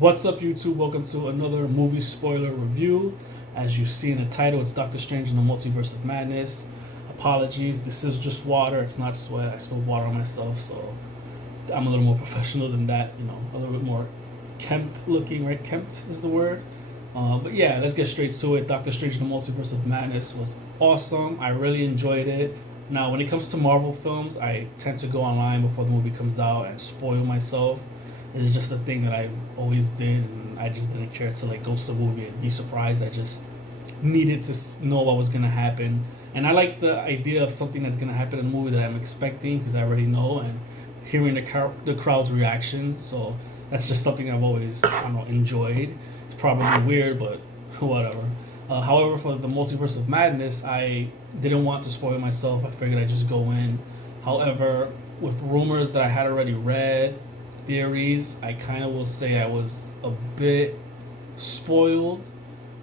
What's up, YouTube? Welcome to another movie spoiler review. As you see in the title, it's Doctor Strange in the Multiverse of Madness. Apologies, this is just water. It's not sweat. I spilled water on myself, so I'm a little more professional than that. A little bit more kempt looking, right? Kempt is the word. But yeah, let's get straight to it. Doctor Strange in the Multiverse of Madness was awesome. I really enjoyed it. Now, when it comes to Marvel films, I tend to go online before the movie comes out and spoil myself. It's just a thing that I always did, and I just didn't care to go to the movie and be surprised. I just needed to know what was gonna happen, and I like the idea of something that's gonna happen in a movie that I'm expecting because I already know, and hearing the crowd's reaction. So that's just something I've always enjoyed. It's probably weird, but whatever. However, for the Multiverse of Madness, I didn't want to spoil myself. I figured I'd just go in. However, with rumors that I had already read, theories, I kind of will say I was a bit spoiled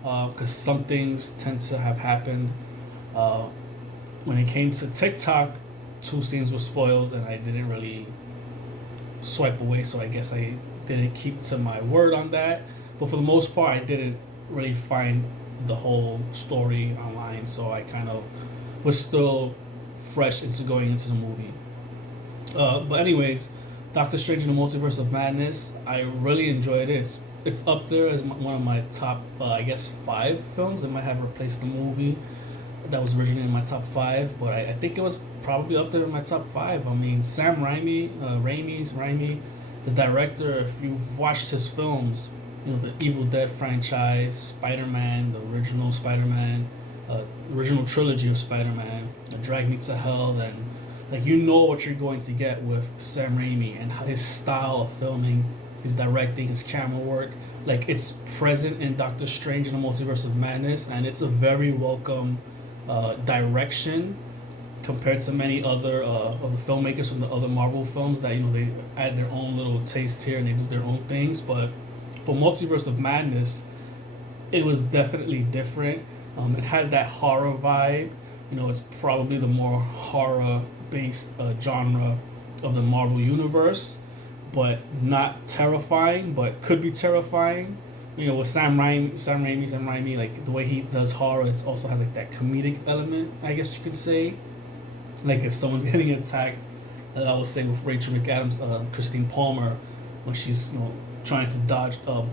because some things tend to have happened. When it came to TikTok, two scenes were spoiled and I didn't really swipe away, so I guess I didn't keep to my word on that. But for the most part, I didn't really find the whole story online, so I kind of was still fresh into going into the movie. But anyways, Doctor Strange in the Multiverse of Madness, I really enjoyed it. It's up there as one of my top, I guess, 5 films. It might have replaced the movie that was originally in my top 5, but I think it was probably up there in my top 5. I mean, Sam Raimi, the director. If you've watched his films, the Evil Dead franchise, Spider-Man, the original Spider-Man, original trilogy of Spider-Man, Drag Me to Hell, then you know what you're going to get with Sam Raimi and his style of filming, his directing, his camera work. It's present in Doctor Strange in the Multiverse of Madness, and it's a very welcome direction compared to many other of the filmmakers from the other Marvel films that they add their own little taste here and they do their own things. But for Multiverse of Madness, it was definitely different. It had that horror vibe. It's probably the more horror based genre of the Marvel universe, but not terrifying, but could be terrifying. With Sam Raimi, the way he does horror, it also has that comedic element, I guess you could say. If someone's getting attacked, I will say with Rachel McAdams, Christine Palmer, when she's trying to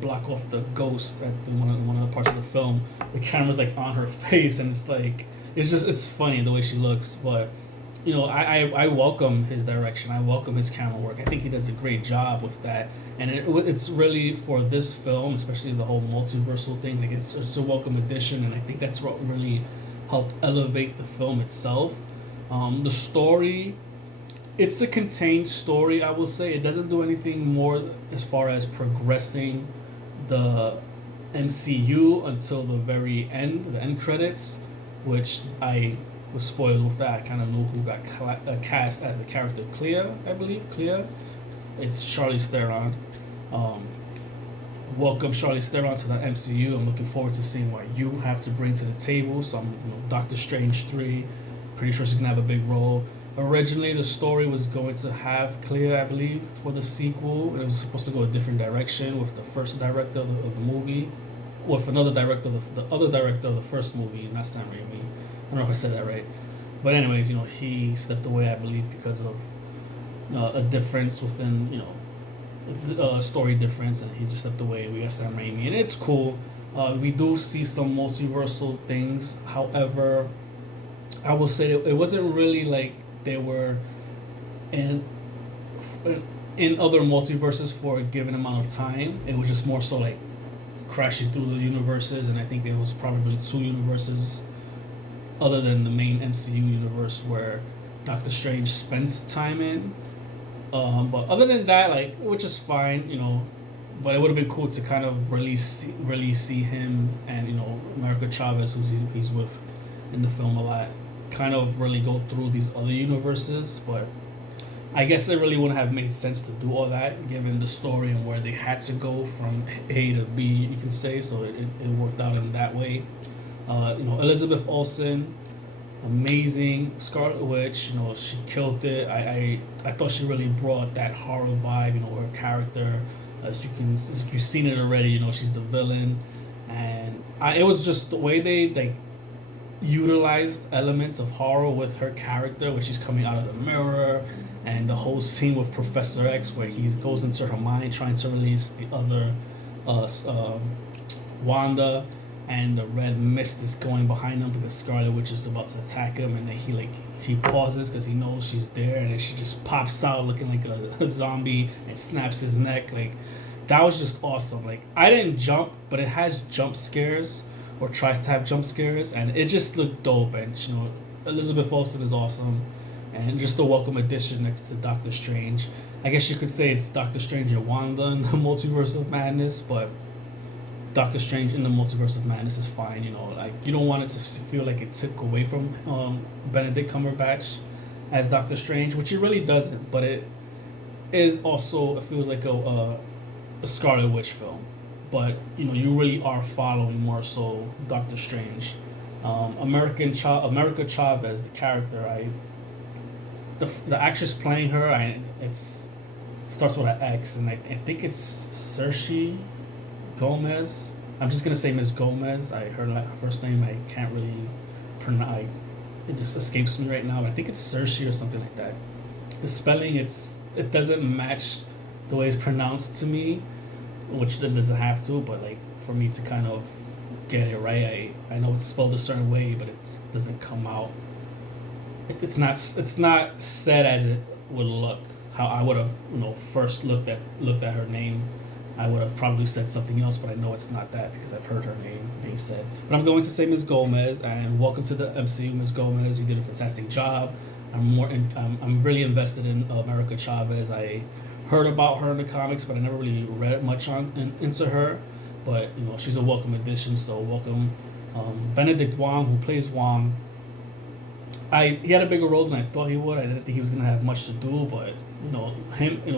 block off the ghost at one of the parts of the film, the camera's on her face, and it's funny the way she looks. But I welcome his direction. I welcome his camera work. I think he does a great job with that. And it's really, for this film, especially the whole multiversal thing, it's a welcome addition. And I think that's what really helped elevate the film itself. The story, it's a contained story, I will say. It doesn't do anything more as far as progressing the MCU until the very end, the end credits, which I was spoiled with that. I kind of knew who got cast as the character Clea, I believe. Clea. It's Charlize Theron. Welcome Charlize Theron to the MCU. I'm looking forward to seeing what you have to bring to the table. So I'm, Doctor Strange 3. Pretty sure she's gonna have a big role. Originally, the story was going to have Clea, I believe, for the sequel. It was supposed to go a different direction with the first director of the movie, with another director, the other director of the first movie, not Sam Raimi. I don't know if I said that right. But anyways, he stepped away, I believe, because of a difference within, story difference, and he just stepped away. We got Sam Raimi, and it's cool. We do see some multiversal things. However, I will say that it wasn't really they were in other multiverses for a given amount of time. It was just more so crashing through the universes, and I think there was probably 2 universes other than the main MCU universe where Doctor Strange spends time in. But other than that, which is fine, but it would have been cool to kind of really see him and, America Chavez, who's he's with in the film a lot, kind of really go through these other universes. But I guess it really wouldn't have made sense to do all that given the story and where they had to go from A to B, you can say. So it worked out in that way. Elizabeth Olsen, amazing. Scarlet Witch, she killed it. I thought she really brought that horror vibe, her character, If you've seen it already, you know she's the villain, and it was just the way they like utilized elements of horror with her character, where she's coming out of the mirror, and the whole scene with Professor X, where he goes into her mind trying to release the other Wanda, and the red mist is going behind him because Scarlet Witch is about to attack him, and then he pauses because he knows she's there, and then she just pops out looking like a zombie and snaps his neck. Like that was just awesome. Like I didn't jump, but it has jump scares or tries to have jump scares, and it just looked dope. And you know, Elizabeth Olsen is awesome, and just a welcome addition next to Doctor Strange. I guess you could say it's Doctor Strange and Wanda in the Multiverse of Madness, but Doctor Strange in the Multiverse of Madness is fine. You know, like you don't want it to feel like it took away from Benedict Cumberbatch as Doctor Strange, which it really doesn't. But it is also, it feels like a Scarlet Witch film. But you know, you really are following more so Doctor Strange. America Chavez, the character, the actress playing her, it's starts with an X, and I think it's Saoirse Gomez. I'm just gonna say Miss Gomez. Her first name I can't really pronounce. It just escapes me right now. But I think it's Saoirse or something like that. The spelling, it doesn't match the way it's pronounced to me, which it doesn't have to. But like for me to kind of get it right, I know it's spelled a certain way, but it doesn't come out. It's not said as it would look. How I would have first looked at her name, I would have probably said something else, but I know it's not that because I've heard her name being said. But I'm going to say Ms. Gomez, and welcome to the MCU, Ms. Gomez. You did a fantastic job. I'm really invested in America Chavez. I heard about her in the comics, but I never really read much into her. But you know, she's a welcome addition. So welcome, Benedict Wong, who plays Wong. He had a bigger role than I thought he would. I didn't think he was gonna have much to do, but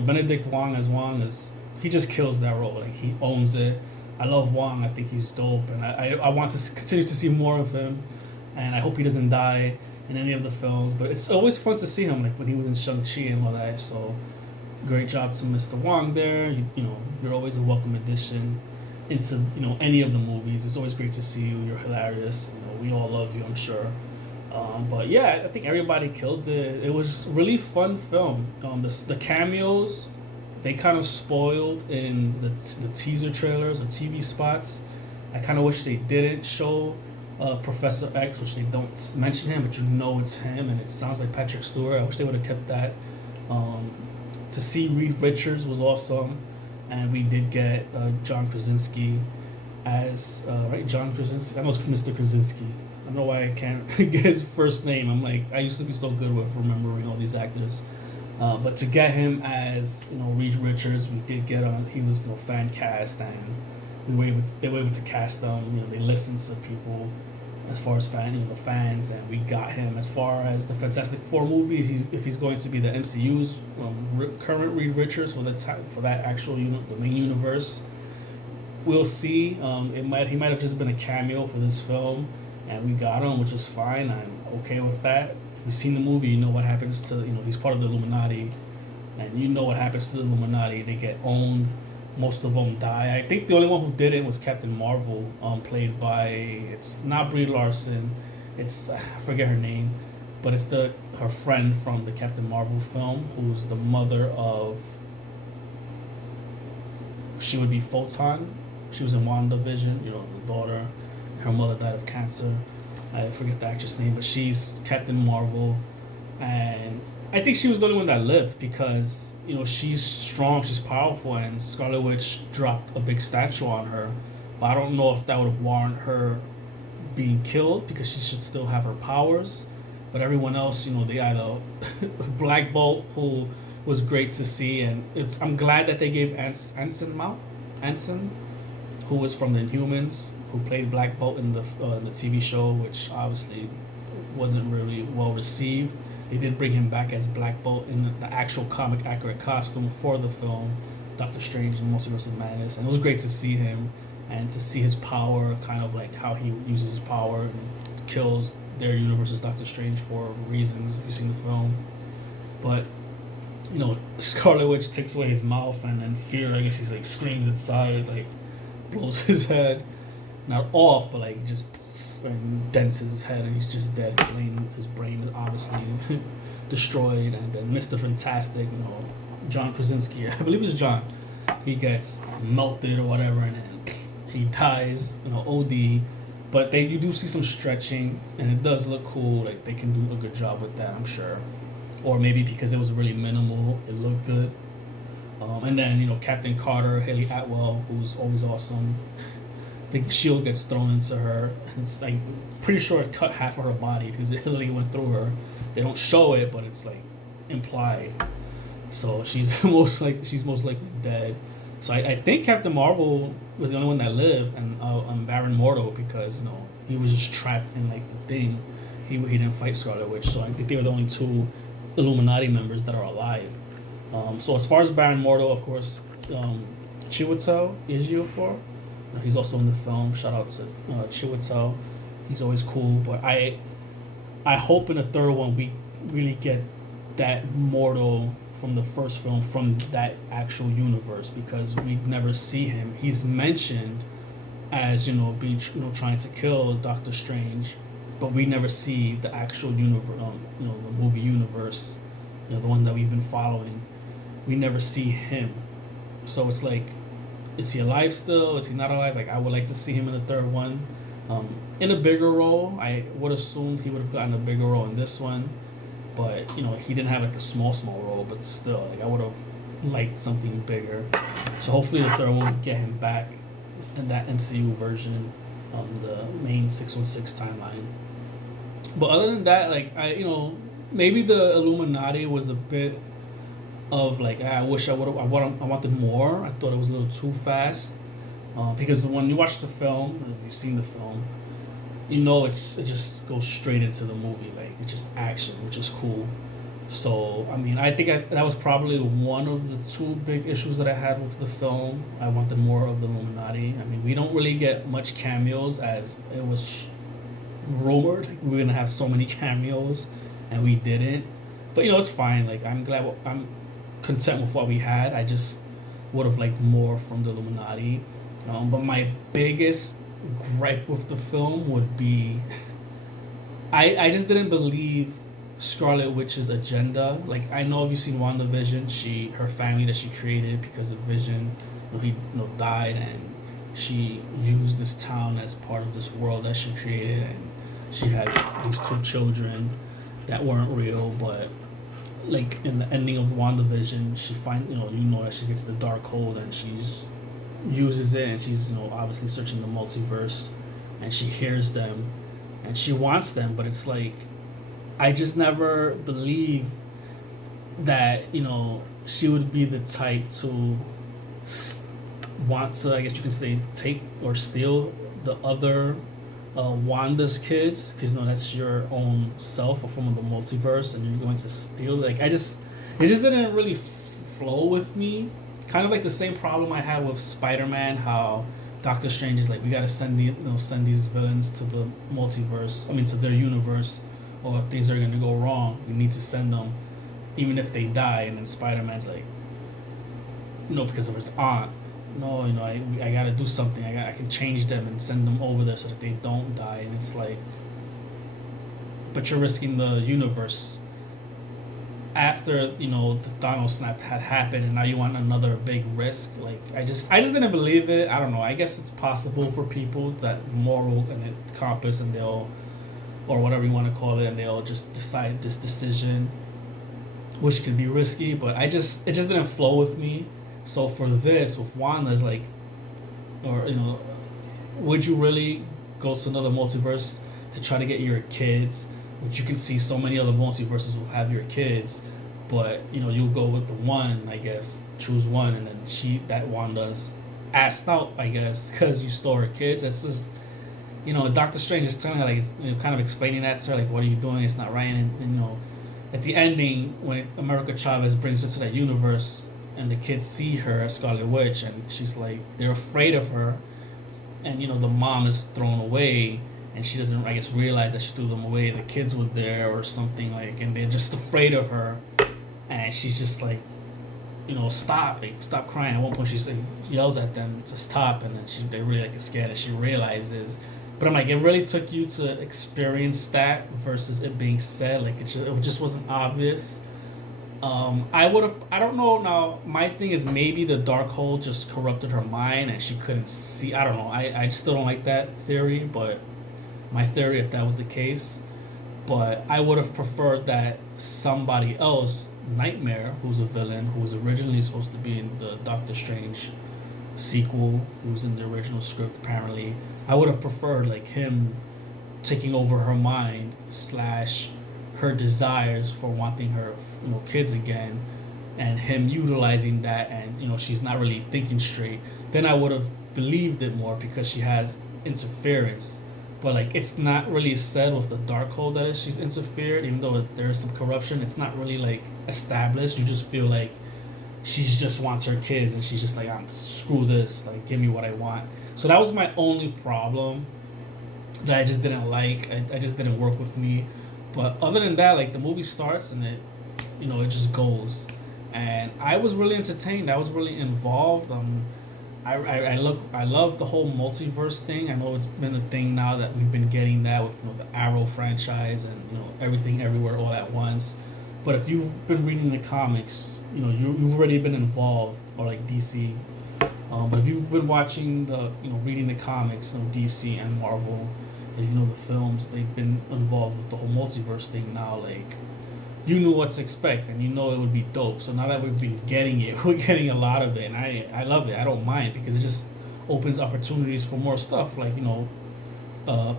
Benedict Wong is he just kills that role. Like he owns it. I love Wong. I think he's dope, and I want to continue to see more of him, and I hope he doesn't die in any of the films. But it's always fun to see him, like when he was in Shang-Chi and all that. So great job to Mr. Wong there. You're always a welcome addition into any of the movies. It's always great to see you. You're hilarious. We all love you, I'm sure. But yeah, I think everybody killed it. It was really fun film. The cameos, they kind of spoiled in the teaser trailers or TV spots. I kind of wish they didn't show Professor X, which they don't mention him, but it's him, and it sounds like Patrick Stewart. I wish they would have kept that. To see Reed Richards was awesome, and we did get John Krasinski as right. John Krasinski. I know it's Mr. Krasinski. I don't know why I can't get his first name. I used to be so good with remembering all these actors. But to get him as Reed Richards, we did get on. He was fan cast, and they were able to cast him. They listened to people as far as the fans, and we got him as far as the Fantastic Four movies. If he's going to be the MCU's current Reed Richards for that actual the main universe, we'll see. He might have just been a cameo for this film. And we got him, which was fine. I'm okay with that. If you've seen the movie, you know what happens to, he's part of the Illuminati. And you know what happens to the Illuminati. They get owned. Most of them die. I think the only one who didn't was Captain Marvel, played by, it's not Brie Larson. It's, I forget her name. But it's her friend from the Captain Marvel film, who's the mother of, she would be Photon. She was in WandaVision, the daughter. Her mother died of cancer. I forget the actress name, but she's Captain Marvel, and I think she was the only one that lived because she's strong, she's powerful, and Scarlet Witch dropped a big statue on her. But I don't know if that would warrant her being killed because she should still have her powers. But everyone else, they either Black Bolt, who was great to see, and I'm glad that they gave Anson, who was from the Inhumans, who played Black Bolt in the TV show, which obviously wasn't really well received. They did bring him back as Black Bolt in the actual comic accurate costume for the film, Doctor Strange and Multiverse of Madness, and it was great to see him and to see his power, kind of like how he uses his power and kills their universe's Doctor Strange for reasons, if you've seen the film. But Scarlet Witch takes away his mouth, and then Fear, I guess he's like screams inside, like blows his head, not off, but like just dents his head, and he's just dead. His brain is obviously destroyed, and then Mr. Fantastic, John Krasinski, I believe it's John, he gets melted or whatever, and then he dies, OD. But you do see some stretching, and it does look cool. Like they can do a good job with that, I'm sure. Or maybe because it was really minimal, it looked good. And then Captain Carter, Haley Atwell, who's always awesome. The shield gets thrown into her, and it's like pretty sure it cut half of her body because it literally went through her. They don't show it, but it's like implied. So she's most likely dead. So I think Captain Marvel was the only one that lived, and Baron Mordo, because he was just trapped in like the thing. He didn't fight Scarlet Witch, so I think they were the only two Illuminati members that are alive. So as far as Baron Mordo, of course, Chiwetel Ejiofor, he's also in the film. Shout out to Chiwetel. He's always cool, but I hope in the third one we really get that Mordo from the first film, from that actual universe, because we never see him. He's mentioned as being trying to kill Doctor Strange, but we never see the actual universe, the movie universe, the one that we've been following. We never see him, so it's like, is he alive still? Is he not alive? Like I would like to see him in the third one, in a bigger role. I would assume he would have gotten a bigger role in this one. But he didn't have like a small role, but still, like I would have liked something bigger. So hopefully the third one will get him back in that MCU version, the main 616 timeline. But other than that, like maybe the Illuminati was a bit of like I wish I wanted more. I thought it was a little too fast, because when you watch the film, if you've seen the film, it just goes straight into the movie. Like it's just action, which is cool. So I mean, I think that was probably one of the two big issues that I had with the film. I wanted more of the Illuminati. I mean, we don't really get much cameos, as it was rumored we were gonna have so many cameos, and we didn't. But it's fine. Like I'm content with what we had. I just would have liked more from the Illuminati. But my biggest gripe with the film would be I just didn't believe Scarlet Witch's agenda. Like I know if you've seen WandaVision, her family that she created because of Vision, he died, and she used this town as part of this world that she created, and she had these two children that weren't real, but like in the ending of WandaVision, she that she gets the Darkhold, and she's uses it, and she's obviously searching the multiverse, and she hears them, and she wants them, but it's like I just never believed that she would be the type to want to, I guess you can say, take or steal the other Wanda's kids, because that's your own self or from the multiverse, and you're going to steal. Like it just didn't really flow with me. Kind of like the same problem I had with Spider-Man, how Doctor Strange is like, we gotta send these villains to the multiverse. I mean, to their universe, or if things are gonna go wrong, we need to send them, even if they die. And then Spider-Man's like, because of his aunt. No, I gotta do something. I can change them and send them over there so that they don't die. And it's like, but you're risking the universe. After the Thanos snap had happened, and now you want another big risk. Like I just didn't believe it. I don't know. I guess it's possible for people that moral and compass, and they'll, or whatever you want to call it, and they'll just decide this decision, which could be risky. But it just didn't flow with me. So for this with Wanda, is like, or would you really go to another multiverse to try to get your kids? Which you can see so many other multiverses will have your kids, but you'll go with the one, I guess, choose one, and then that Wanda's assed out, I guess, because you stole her kids. It's just, Doctor Strange is telling her, like, kind of explaining that to her, like, what are you doing? It's not right. And at the ending, when America Chavez brings her to that universe, and the kids see her as Scarlet Witch, and she's like, they're afraid of her, and the mom is thrown away. And she doesn't, I guess, realize that she threw them away. The kids were there or something, like, and they're just afraid of her. and she's just like, stop, like stop crying. At one point, she's like yells at them to stop, and then they really like get scared, and she realizes. But I'm like, it really took you to experience that versus it being said. Like it just wasn't obvious. I would have. I don't know. Now my thing is maybe the dark hole just corrupted her mind and she couldn't see. I don't know. I still don't like that theory, but my theory, if that was the case, but I would have preferred that somebody else, Nightmare, who's a villain, who was originally supposed to be in the Doctor Strange sequel, who was in the original script apparently. I would have preferred like him taking over her mind slash her desires for wanting her kids again, and him utilizing that, and she's not really thinking straight. Then I would have believed it more because she has interference, but like it's not really said with the Darkhold that she's interfered, even though there is some corruption. It's not really like established. You just feel like she just wants her kids and she's just like, screw this, like give me what I want. So that was my only problem that I just didn't like. I just didn't work with me. But other than that, like the movie starts and it just goes, and I was really entertained. I was really involved. I love the whole multiverse thing. I know it's been a thing now that we've been getting that with the Arrow franchise and everything everywhere all at once. But if you've been reading the comics, you've already been involved, or like DC. But if you've been watching reading the comics, DC and Marvel, if the films, they've been involved with the whole multiverse thing now. Like, you knew what to expect, and it would be dope. So now that we've been getting it, we're getting a lot of it, and I love it. I don't mind because it just opens opportunities for more stuff. Like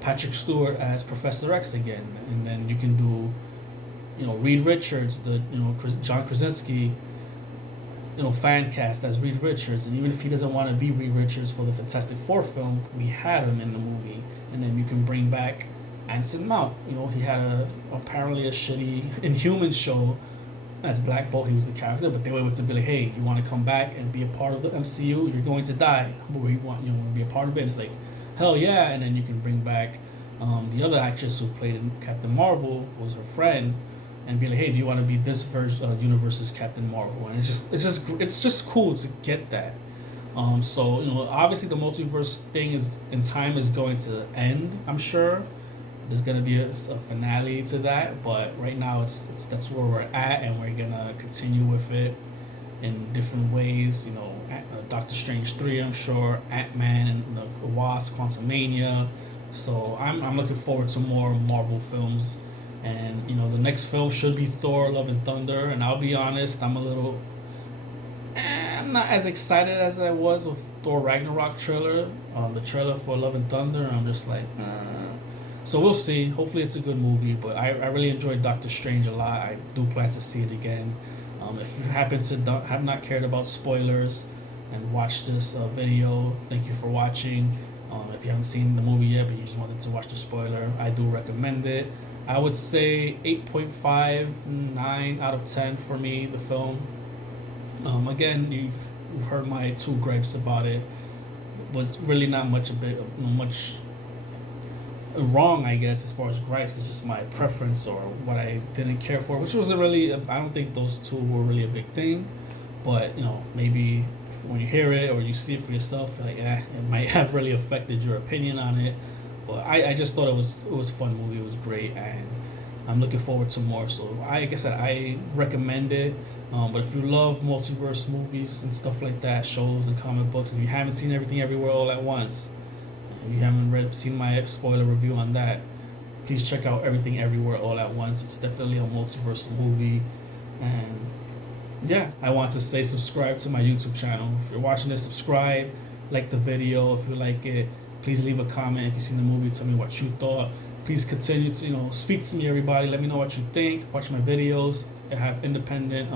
Patrick Stewart as Professor X again, and then you can do Reed Richards, the John Krasinski, fan cast as Reed Richards, and even if he doesn't want to be Reed Richards for the Fantastic Four film, we had him in the movie, and then you can bring back Anson Mount. He had apparently a shitty Inhuman show as Black Bolt. He was the character, but they were able to be like, hey, you want to come back and be a part of the MCU? You're going to die, but you want to be a part of it. And it's like, hell yeah! And then you can bring back the other actress who played in Captain Marvel, was her friend, and be like, hey, do you want to be this universe's Captain Marvel? And it's just cool to get that. So obviously the multiverse thing is going to end. I'm sure there's gonna be a finale to that, but right now that's where we're at, and we're gonna continue with it in different ways. Doctor Strange 3, I'm sure, Ant-Man and the Wasp, Quantumania. So I'm looking forward to more Marvel films. And the next film should be Thor: Love and Thunder, and I'll be honest, I'm not as excited as I was with Thor Ragnarok trailer. The trailer for Love and Thunder, I'm just like, So we'll see. Hopefully it's a good movie, but I really enjoyed Doctor Strange a lot. I do plan to see it again. If you happen to have not cared about spoilers and watch this video, thank you for watching. If you haven't seen the movie yet, but you just wanted to watch the spoiler, I do recommend it. I would say 8.5, 9 out of 10 for me, the film. Again, you've heard my two gripes about it. Was really not much wrong, I guess, as far as gripes. It's just my preference or what I didn't care for, which wasn't really, I don't think those two were really a big thing. But, maybe when you hear it or you see it for yourself, you're like, it might have really affected your opinion on it. But I just thought it was a fun movie. It was great, and I'm looking forward to more. So like I said, I recommend it. But if you love multiverse movies and stuff like that, shows and comic books, and you haven't seen Everything Everywhere All at Once, and you haven't seen my spoiler review on that, please check out Everything Everywhere All at Once. It's definitely a multiverse movie. And yeah, I want to say subscribe to my YouTube channel. If you're watching this, subscribe, like the video if you like it. Please leave a comment if you've seen the movie. Tell me what you thought. Please continue to speak to me, everybody. Let me know what you think. Watch my videos. I have independent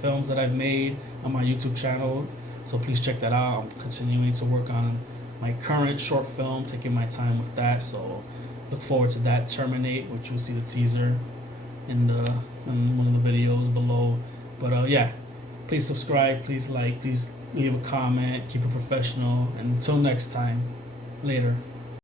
films that I've made on my YouTube channel, so please check that out. I'm continuing to work on my current short film, taking my time with that. So look forward to that. Terminate, which you'll see the teaser in one of the videos below. But yeah, please subscribe. Please like. Please leave a comment. Keep it professional. And until next time. Later.